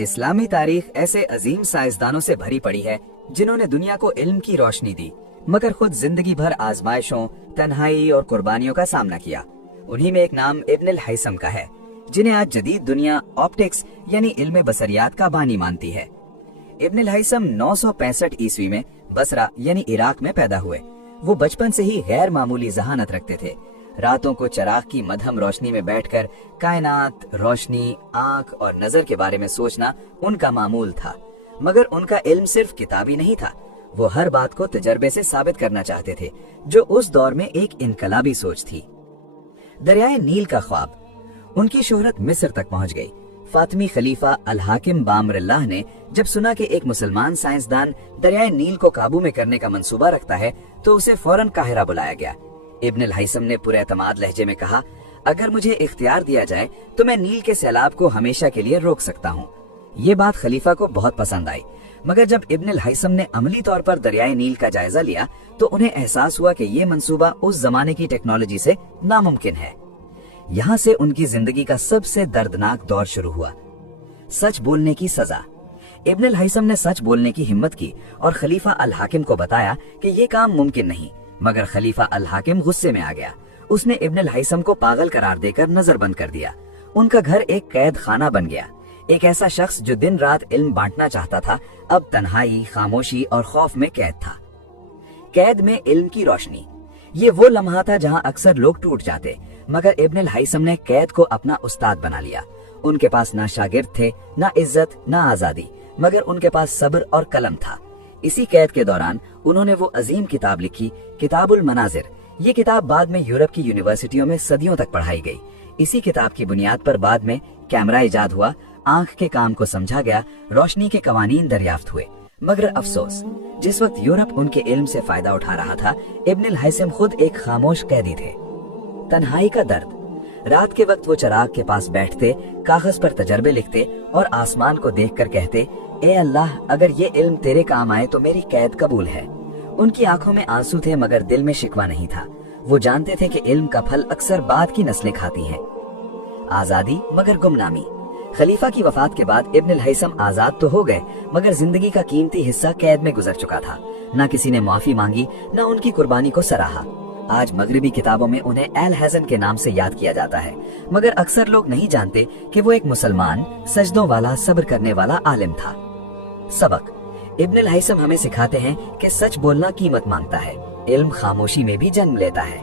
इस्लामी तारीख ऐसे अजीम साइंसदानों से भरी पड़ी है जिन्होंने दुनिया को इल्म की रोशनी दी, मगर खुद जिंदगी भर आजमाइशों, तन्हाई और कुर्बानियों का सामना किया। उन्हीं में एक नाम इब्न हैसम का है, जिन्हें आज जदीद दुनिया ऑप्टिक्स यानी इल्म बसरियात का बानी मानती है। इब्न हैसम 965 ईस्वी में बसरा यानी इराक में पैदा हुए। वो बचपन से ही गैर मामूली जहानत रखते थे। रातों को चराग की मध्यम रोशनी में बैठकर कायनात, रोशनी, आंख और नजर के बारे में सोचना उनका मामूल था। मगर उनका इल्म सिर्फ किताबी नहीं था, वो हर बात को तजर्बे से साबित करना चाहते थे, जो उस दौर में एक इनकलाबी सोच थी। दरियाए नील का ख्वाब। उनकी शोहरत मिस्र तक पहुंच गई। फातिमी खलीफा अल हाकिम बामरुल्लाह ने जब सुना कि एक मुसलमान साइंसदान दरियाए नील को काबू में करने का मंसूबा रखता है, तो उसे फौरन काहिरा बुलाया गया। इब्न हैसम ने पूरे एतमाद लहजे में कहा, अगर मुझे इख्तियार दिया जाए तो मैं नील के सैलाब को हमेशा के लिए रोक सकता हूँ। ये बात खलीफा को बहुत पसंद आई, मगर जब इब्न हैसम ने अमली तौर पर दरियाए नील का जायजा लिया तो उन्हें एहसास हुआ कि ये मंसूबा उस जमाने की टेक्नोलॉजी से नामुमकिन है। यहाँ से उनकी जिंदगी का सबसे दर्दनाक दौर शुरू हुआ। सच बोलने की सजा। इब्न हैसम ने सच बोलने की हिम्मत की और खलीफा अल हाकिम को बताया कि ये काम मुमकिन नहीं, मगर खलीफा अल हाकिम गुस्से में आ गया। उसने इब्न हैसम को पागल करार देकर नजरबंद कर दिया। उनका घर एक कैद खाना बन गया। एक ऐसा शख्स जो दिन रात इल्म बांटना चाहता था, अब तन्हाई, खामोशी और खौफ में कैद था। कैद में इल्म की रोशनी। ये वो लम्हा था जहाँ अक्सर लोग टूट जाते, मगर इब्न हैसम ने कैद को अपना उस्ताद बना लिया। उनके पास ना शागिर्द थे, ना इज्जत, ना आजादी, मगर उनके पास सब्र और कलम था। इसी कैद के दौरान उन्होंने वो अजीम किताब लिखी, किताबुल मनाजिर। ये किताब बाद में यूरोप की यूनिवर्सिटियों में सदियों तक पढ़ाई गई। इसी किताब की बुनियाद पर बाद में कैमरा इजाद हुआ, आंख के काम को समझा गया, रोशनी के कवानीन दरियाफ्त हुए। मगर अफसोस, जिस वक्त यूरोप उनके इल्म से फायदा उठा रहा था, इब्न हैसम खुद एक खामोश कैदी थे। तन्हाई का दर्द। रात के वक्त वो चराग के पास बैठते, कागज पर तजर्बे लिखते और आसमान को देखकर कहते, ए अल्लाह, अगर ये इल्म तेरे काम आए तो मेरी कैद कबूल है। उनकी आंखों में आंसू थे, मगर दिल में शिकवा नहीं था। वो जानते थे कि इल्म का फल अक्सर बाद की नस्लें खाती हैं। आजादी मगर गुमनामी। खलीफा की वफात के बाद इब्न हैसम आजाद तो हो गए, मगर जिंदगी का कीमती हिस्सा कैद में गुजर चुका था। न किसी ने माफी मांगी, न उनकी कुर्बानी को सराहा। आज मगरिबी किताबों में उन्हें अल हज़न के नाम से याद किया जाता है, मगर अक्सर लोग नहीं जानते कि वो एक मुसलमान, सजदों वाला, सब्र करने वाला आलिम था। सबक। इब्न हैसम हमें सिखाते हैं कि सच बोलना कीमत मांगता है। इल्म खामोशी में भी जन्म लेता है।